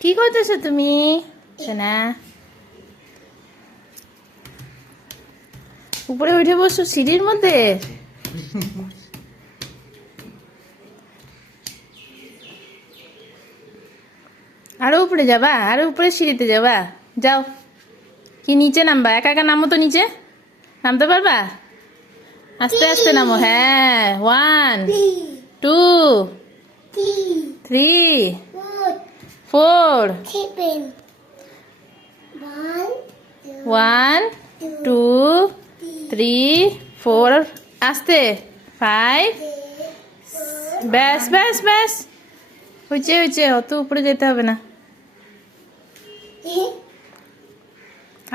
কি করতেছো তুমি সোনা? উপরে উঠে বসো সিঁড়ির মধ্যে। আরো উপরে যাবা? আরো উপরে সিঁড়িতে যাবা? যাও। কি নিচে নামবা? একা একা নামো তো নিচে। নামতে পারবা? আস্তে আস্তে নামো। হ্যাঁ, 1 2 3 4 1 2 3 4 আস্তে 5 ব্যাস ব্যাস ব্যাস হয়েছে হয়েছে, অত উপরে যেতে হবে না।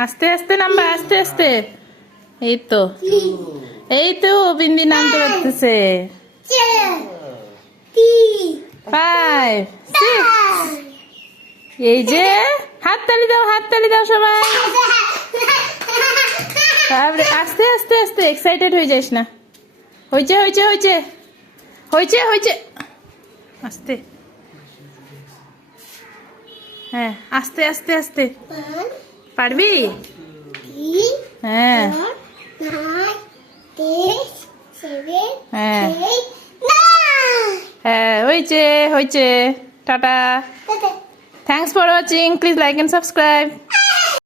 আস্তে আস্তে নামবা, আস্তে আস্তে। এই তো বিন্দি নামতে পারতেছে। 5 6 এই যে হাততালি দাও, হাততালি দাও সবাই। তারপরে আস্তে আস্তে আস্তে, এক্সাইটেড হয়ে যাস না। হয়েছে হয়েছে হয়েছে হয়েছে হয়েছে, আস্তে। হ্যাঁ, আস্তে আস্তে আস্তে। পারবি? হ্যাঁ হ্যাঁ হ্যাঁ, হয়েছে হয়েছে। Tata. Thanks for watching. Please like and subscribe.